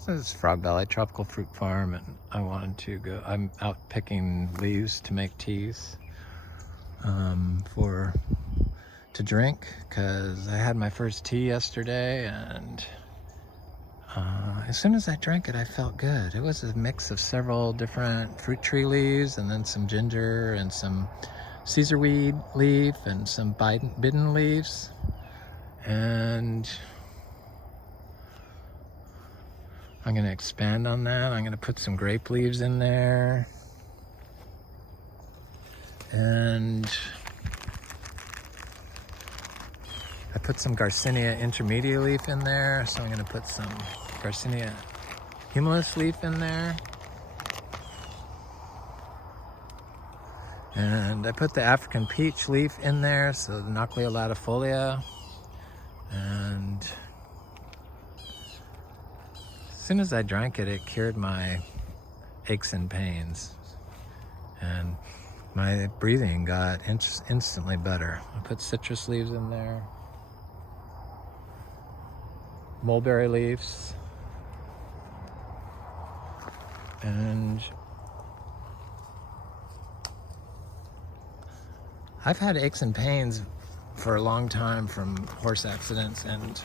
So this is Frog Valley Tropical Fruit Farm, and I wanted to go. I'm out picking leaves to make teas to drink, because I had my first tea yesterday, and as soon as I drank it, I felt good. It was a mix of several different fruit tree leaves, and then some ginger and some Caesar weed leaf and some bidden leaves, and I'm going to expand on that. I'm going to put some grape leaves in there, and I put some Garcinia intermedia leaf in there, so I'm going to put some Garcinia humulus leaf in there, and I put the African peach leaf in there, so the inoculants latifolia. And as soon as I drank it, it cured my aches and pains, and my breathing got instantly better. I put citrus leaves in there, mulberry leaves, and I've had aches and pains for a long time from horse accidents, and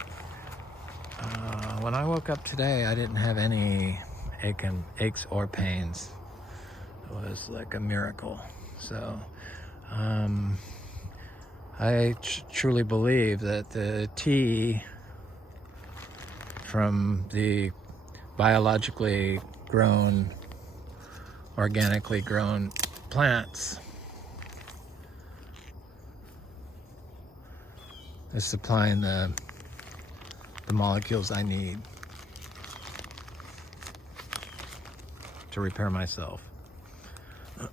when I woke up today, I didn't have any aches or pains. It was like a miracle. So I truly believe that the tea from the biologically grown, organically grown plants is supplying the molecules I need to repair myself.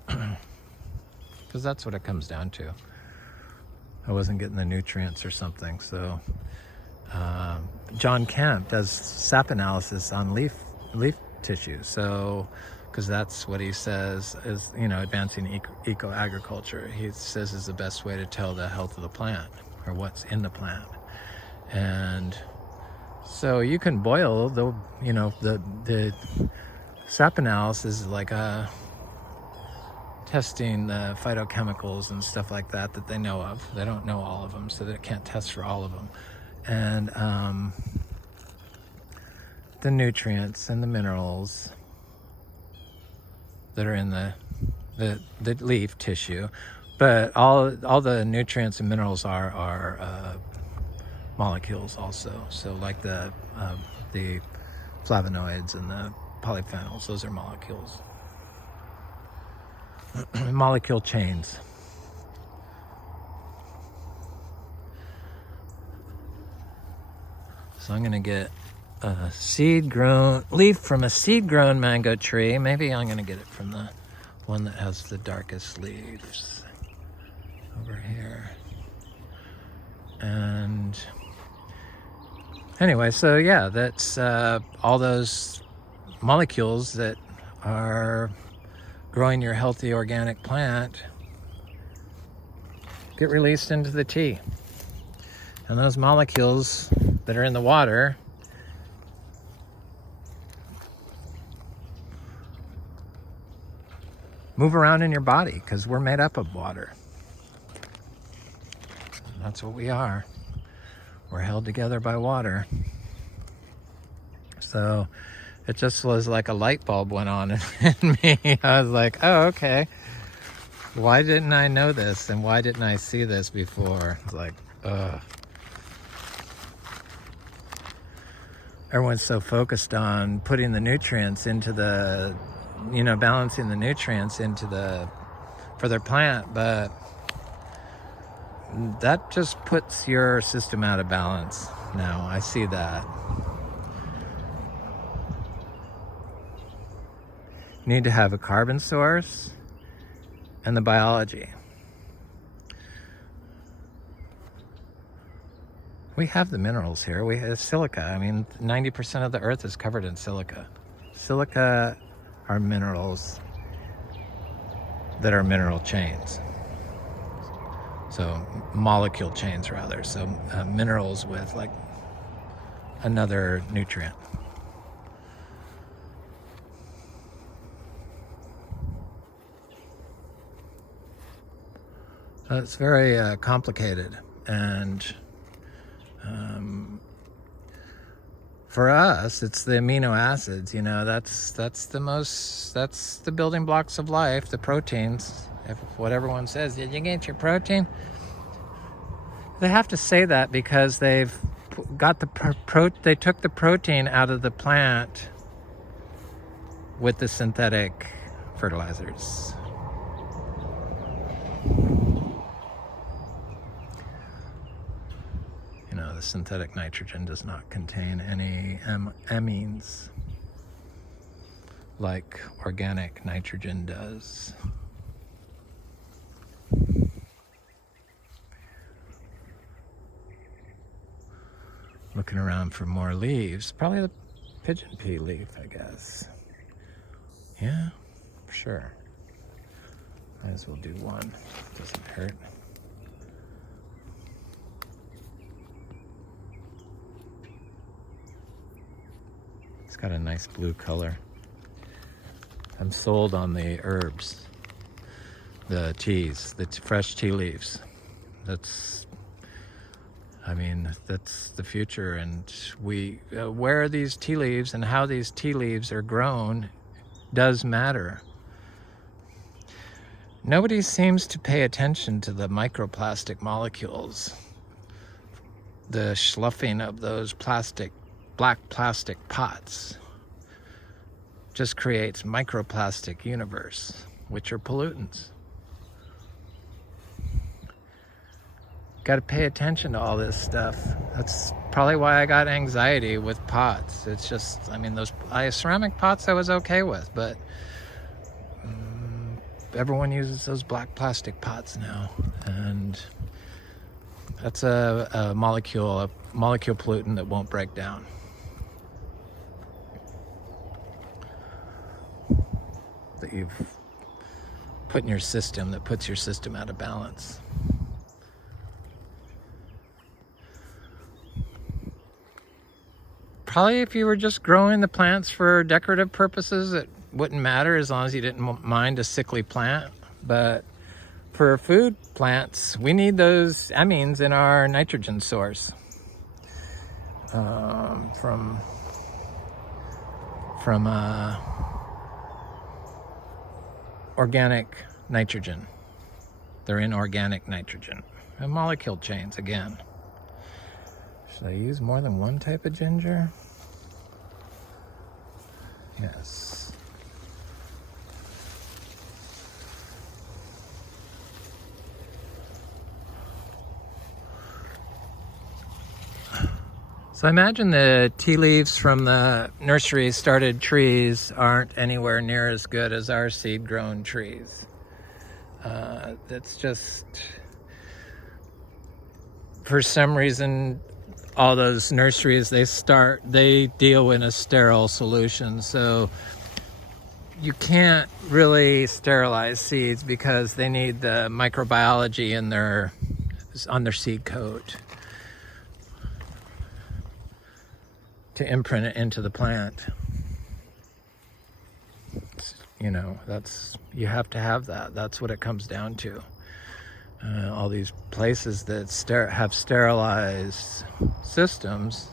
Because that's what it comes down to. I wasn't getting the nutrients or something. So John Kemp does sap analysis on leaf tissue. So, because that's what he says is, advancing eco-agriculture. He says is the best way to tell the health of the plant, or what's in the plant. And so you can boil the sap analysis is like testing the phytochemicals and stuff like that they know of. They don't know all of them, so they can't test for all of them. And the nutrients and the minerals that are in the leaf tissue, but all the nutrients and minerals are molecules also. So like the flavonoids and the polyphenols, those are molecules. Molecule chains. So I'm going to get a leaf from a seed-grown mango tree. Maybe I'm going to get it from the one that has the darkest leaves over here. And anyway, so yeah, that's all those molecules that are growing your healthy organic plant get released into the tea. And those molecules that are in the water move around in your body, because we're made up of water. And that's what we are. We're held together by water. So it just was like a light bulb went on in me. I was like, oh, okay. Why didn't I know this? And why didn't I see this before? It's like, ugh. Everyone's so focused on putting the nutrients into the, balancing the nutrients for their plant, but that just puts your system out of balance now. I see that. You need to have a carbon source and the biology. We have the minerals here. We have silica. I mean, 90% of the earth is covered in silica. Silica are minerals that are mineral chains. So molecule chains rather. So minerals with like another nutrient. It's very complicated, and for us, it's the amino acids. That's the building blocks of life, the proteins. If what everyone says, did you get your protein? They have to say that because they've got they took the protein out of the plant with the synthetic fertilizers. The synthetic nitrogen does not contain any amines like organic nitrogen does. Looking around for more leaves. Probably the pigeon pea leaf, I guess. Yeah, sure. Might as well do one. Doesn't hurt. It's got a nice blue color. I'm sold on the herbs, the teas, the fresh tea leaves. That's the future. And where these tea leaves and how these tea leaves are grown does matter. Nobody seems to pay attention to the microplastic molecules. The sloughing of those black plastic pots just creates microplastic universe, which are pollutants. Got to pay attention to all this stuff. That's probably why I got anxiety with pots. It's just, those ceramic pots I was okay with, but everyone uses those black plastic pots now, and that's a molecule pollutant that won't break down. That you've put in your system, that puts your system out of balance. Probably if you were just growing the plants for decorative purposes, it wouldn't matter as long as you didn't mind a sickly plant. But for food plants, we need those amines in our nitrogen source from organic nitrogen. They're in organic nitrogen. And molecule chains again. Should I use more than one type of ginger? Yes. So I imagine the tea leaves from the nursery started trees aren't anywhere near as good as our seed grown trees. That's just, for some reason, all those nurseries they deal in a sterile solution, so you can't really sterilize seeds because they need the microbiology on their seed coat to imprint it into the plant. You have to have that. That's what it comes down to. All these places that have sterilized systems,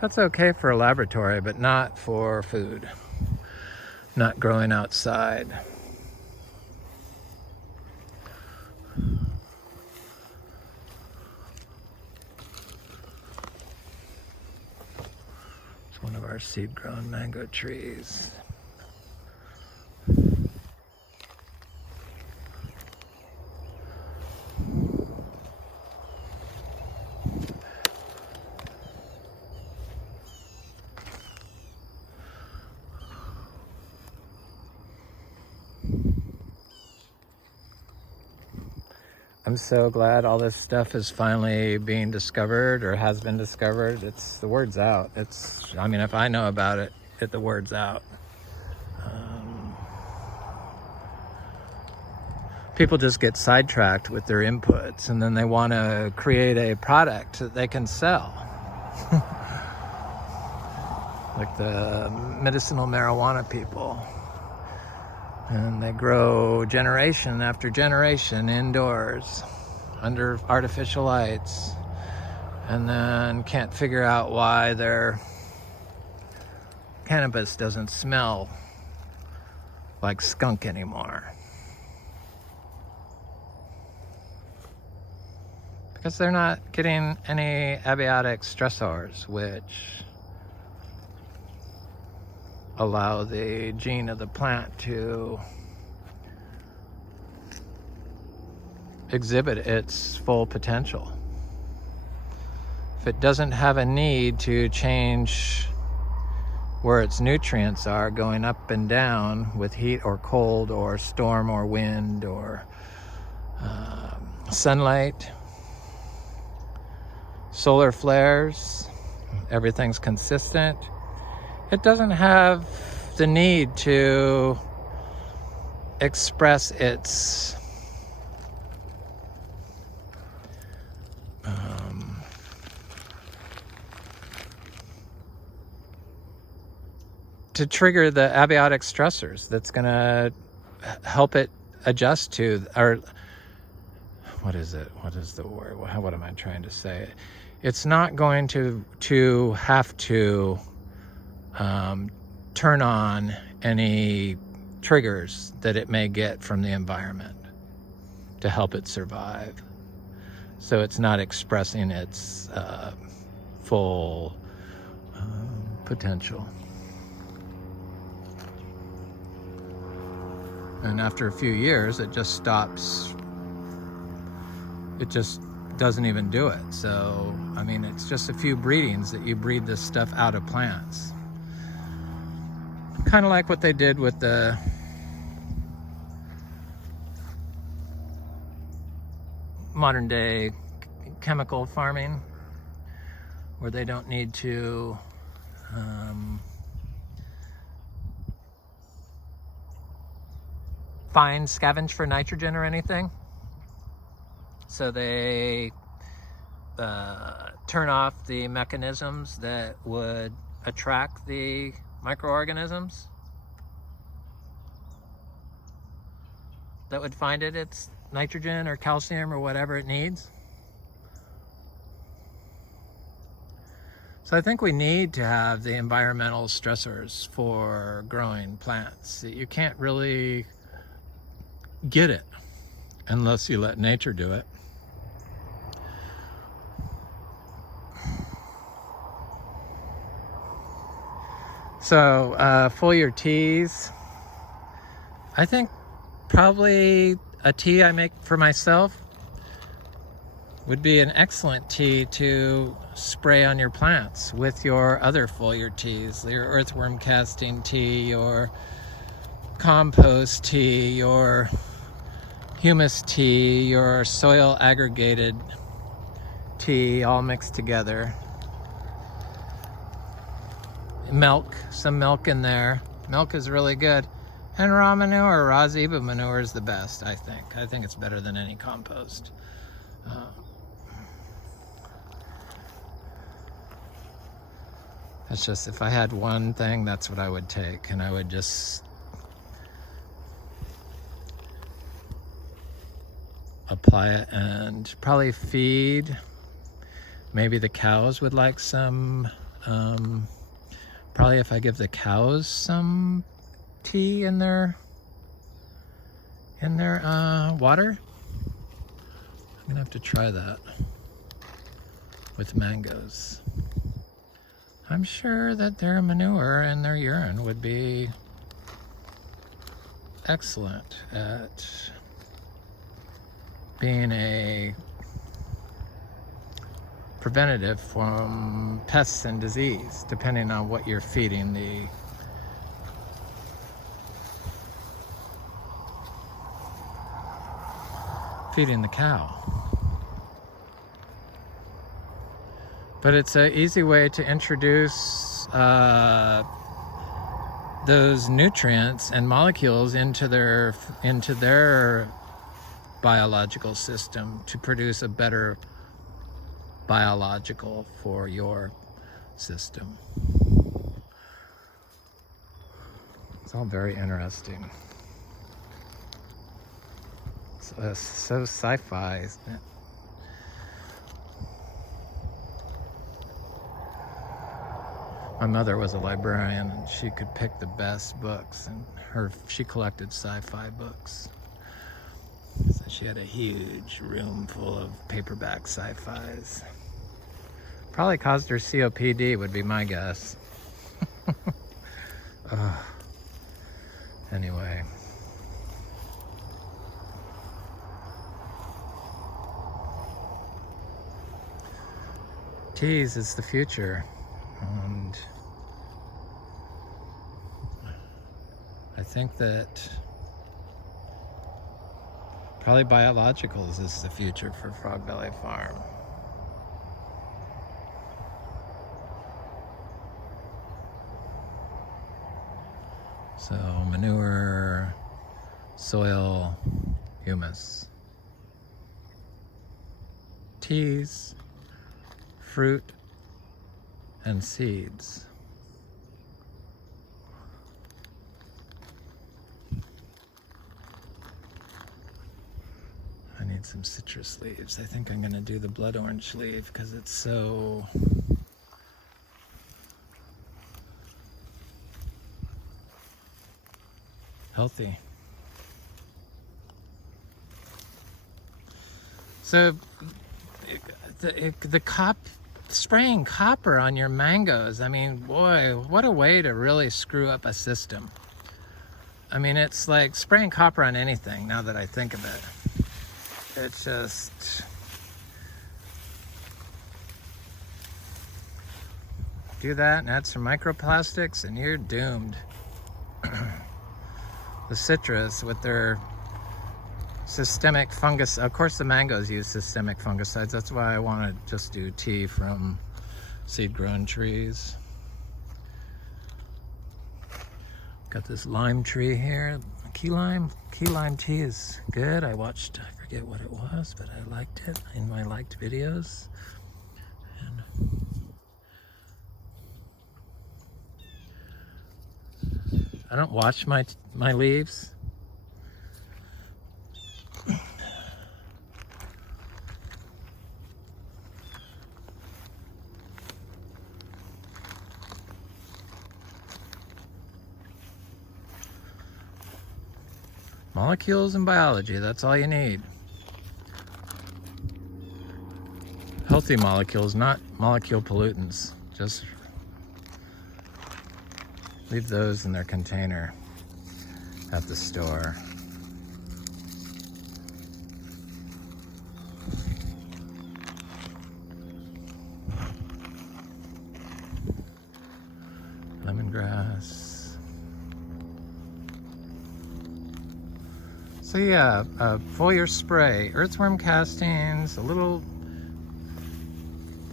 that's okay for a laboratory, but not for food, not growing outside. It's one of our seed-grown mango trees. I'm so glad all this stuff is finally being discovered or has been discovered. The word's out. If I know about it, the word's out. People just get sidetracked with their inputs, and then they want to create a product that they can sell. Like the medicinal marijuana people. And they grow generation after generation indoors under artificial lights, and then can't figure out why their cannabis doesn't smell like skunk anymore. Because they're not getting any abiotic stressors, which allow the gene of the plant to exhibit its full potential. If it doesn't have a need to change where its nutrients are going up and down with heat or cold or storm or wind or sunlight, solar flares, everything's consistent. It doesn't have the need to express its to trigger the abiotic stressors that's going to help it adjust to, or what is it? What is the word? What am I trying to say? It's not going to have to turn on any triggers that it may get from the environment to help it survive. So it's not expressing its full potential. And after a few years, it just stops. It just doesn't even do it. So, I mean, it's just a few breedings that you breed this stuff out of plants. Kind of like what they did with the modern day chemical farming, where they don't need to scavenge for nitrogen or anything. So they turn off the mechanisms that would attract the microorganisms that would find its nitrogen or calcium or whatever it needs. So I think we need to have the environmental stressors for growing plants. You can't really get it unless you let nature do it. So foliar teas, I think probably a tea I make for myself would be an excellent tea to spray on your plants with your other foliar teas, your earthworm casting tea, your compost tea, your humus tea, your soil aggregated tea, all mixed together. Milk, some milk in there. Milk is really good. And raw manure, raw zebra manure is the best, I think. I think it's better than any compost. It's just, if I had one thing, that's what I would take. And I would just apply it and probably feed. Maybe the cows would like some. Probably if I give the cows some tea in their water. I'm gonna have to try that with mangoes. I'm sure that their manure and their urine would be excellent at being a preventative from pests and disease, depending on what you're feeding the cow. But it's an easy way to introduce those nutrients and molecules into their biological system to produce a better biological for your system. It's all very interesting. It's so sci-fi, isn't it? My mother was a librarian, and she could pick the best books, and she collected sci-fi books. So she had a huge room full of paperback sci-fis. Probably caused her COPD, would be my guess. Anyway. Teas is the future, and I think that probably biologicals is the future for Frog Belly Farm. So manure, soil, humus, teas, fruit, and seeds. I need some citrus leaves. I think I'm going to do the blood orange leaf because it's so healthy. So spraying copper on your mangoes, I mean, boy, what a way to really screw up a system. I mean, it's like spraying copper on anything, now that I think of it. It's just... do that and add some microplastics and you're doomed. The citrus with their systemic fungus, of course the mangoes use systemic fungicides. That's why I want to just do tea from seed-grown trees. Got this lime tree here, key lime tea is good. I forget what it was, but I liked it in my liked videos. And I don't wash my leaves. Molecules and biology, that's all you need. Healthy molecules, not molecule pollutants. Just leave those in their container at the store. Lemongrass. So yeah, foliar spray, earthworm castings, a little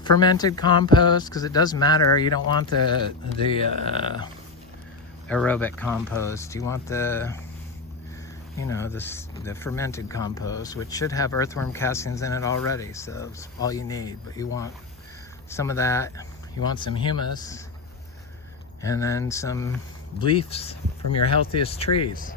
fermented compost, because it does matter. You don't want the aerobic compost. You want the fermented compost, which should have earthworm castings in it already. So it's all you need. But you want some of that. You want some humus, and then some leaves from your healthiest trees.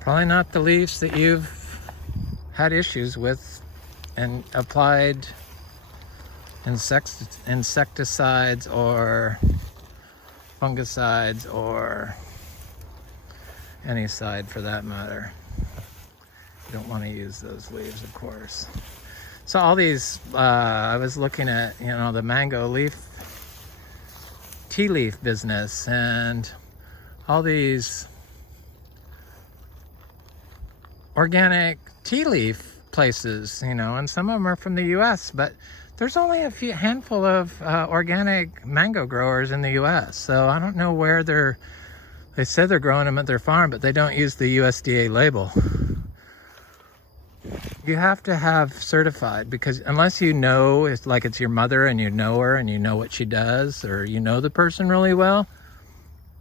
Probably not the leaves that you've had issues with and applied insecticides or fungicides or any side for that matter. You don't want to use those leaves, of course. So all these, I was looking at, the mango leaf, tea leaf business, and all these organic tea leaf places, and some of them are from the US, but there's only a handful of organic mango growers in the US. So I don't know where they said they're growing them at their farm, but they don't use the USDA label. You have to have certified, because unless it's like it's your mother and you know her and you know what she does, or you know the person really well,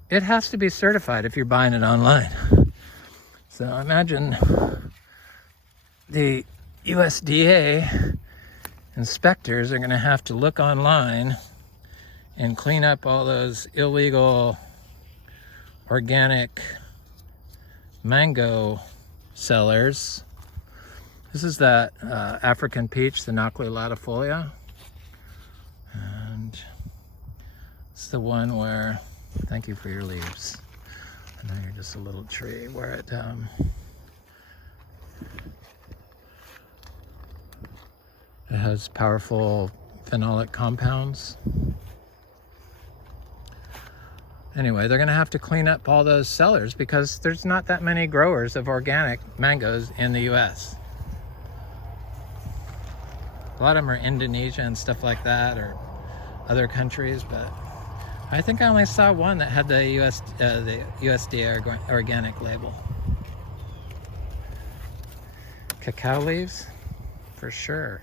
it has to be certified if you're buying it online. So imagine the USDA inspectors are going to have to look online and clean up all those illegal organic mango sellers. This is that African peach, the inoculants foliar. And it's the one where, thank you for your leaves. I know you're just a little tree where it has powerful phenolic compounds. Anyway, they're gonna have to clean up all those sellers because there's not that many growers of organic mangoes in the US. A lot of them are Indonesia and stuff like that, or other countries, but I think I only saw one that had the USDA organic label. Cacao leaves, for sure.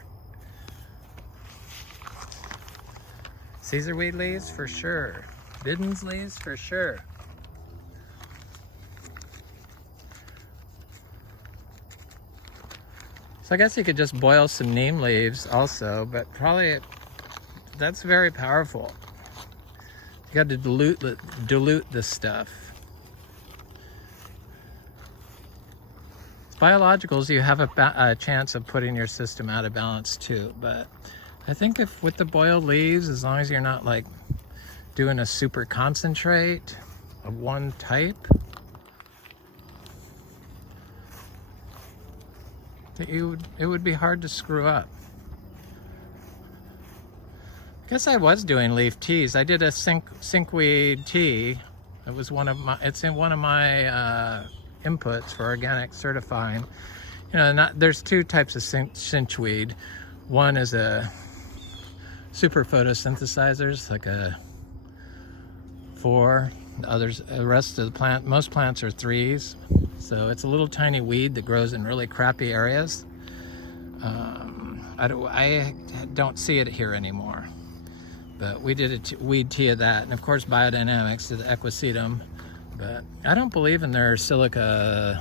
Caesar weed leaves, for sure. Bidden's leaves, for sure. So I guess you could just boil some neem leaves also, but probably that's very powerful. You got to dilute this stuff. Biologicals, you have a chance of putting your system out of balance too, but I think if with the boiled leaves, as long as you're not like doing a super concentrate of one type, it would be hard to screw up. I guess I was doing leaf teas. I did a sinkweed tea. It was it's in one of my inputs for organic certifying. You know, there's two types of cinchweed. One is a super photosynthesizers, like a 4. The rest of the plant, most plants are 3s. So it's a little tiny weed that grows in really crappy areas. I don't see it here anymore. But we did a weed tea of that. And of course, biodynamics did the equisetum. But I don't believe in their silica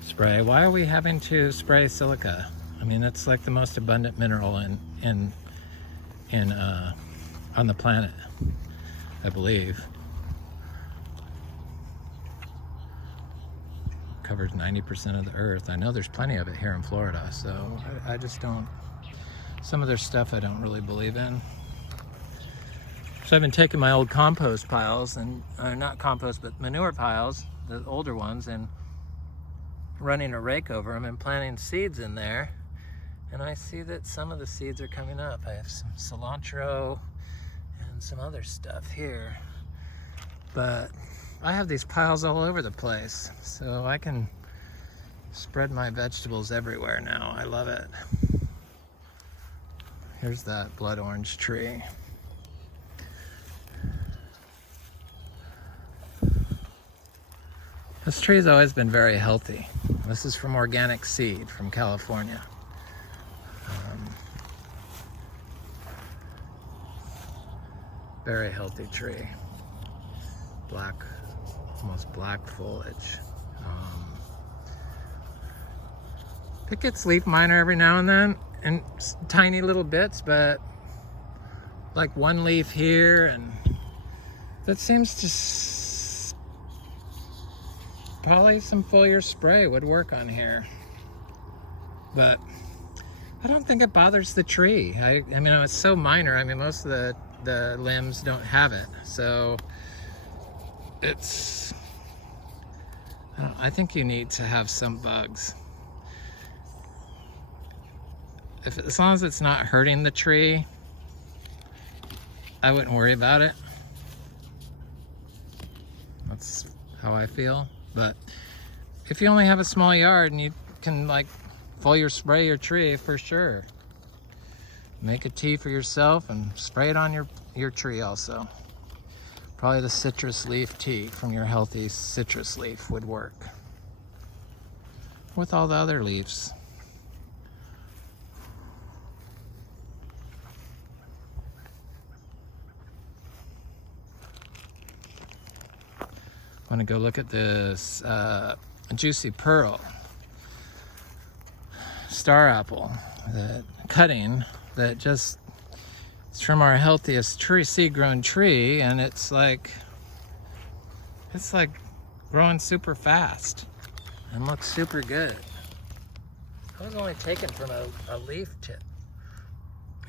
spray. Why are we having to spray silica? I mean, that's like the most abundant mineral on the planet, I believe. Covers 90% of the earth. I know there's plenty of it here in Florida, so I just don't, some of their stuff I don't really believe in. So I've been taking my old compost piles, and not compost, but manure piles, the older ones, and running a rake over them and planting seeds in there. And I see that some of the seeds are coming up. I have some cilantro and some other stuff here. But I have these piles all over the place, so I can spread my vegetables everywhere now. I love it. Here's that blood orange tree. This tree has always been very healthy. This is from organic seed from California. Very healthy tree. Black, almost black foliage. It gets leaf miner every now and then, in tiny little bits, but like one leaf here, and that seems to probably some foliar spray would work on here, but I don't think it bothers the tree. I mean, it's so minor. I mean, most of the limbs don't have it, so it's, I think you need to have some bugs. As long as it's not hurting the tree, I wouldn't worry about it. That's how I feel. But if you only have a small yard and you can like foliar spray your tree, for sure. Make a tea for yourself and spray it on your tree also. Probably the citrus leaf tea from your healthy citrus leaf would work with all the other leaves. I'm gonna go look at this juicy pearl star apple. The cutting that just, it's from our healthiest tree, seed-grown tree, and it's like growing super fast and looks super good. I was only taken from a leaf tip.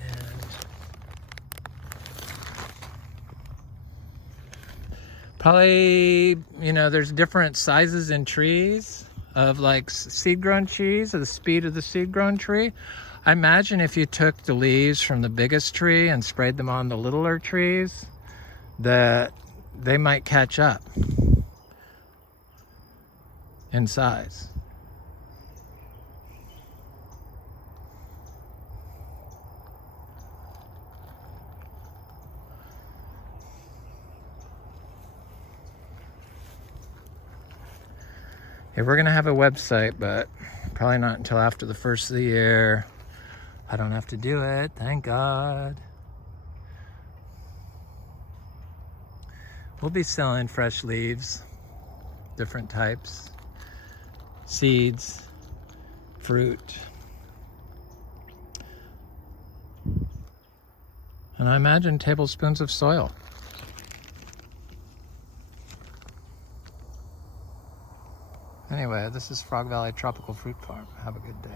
And probably, you know, there's different sizes in trees of like seed-grown trees, of the speed of the seed-grown tree. I imagine if you took the leaves from the biggest tree and sprayed them on the littler trees, that they might catch up in size. Yeah, we're gonna have a website, but probably not until after the first of the year. I don't have to do it, thank God. We'll be selling fresh leaves, different types, seeds, fruit. And I imagine tablespoons of soil. Anyway, this is Frog Valley Tropical Fruit Farm. Have a good day.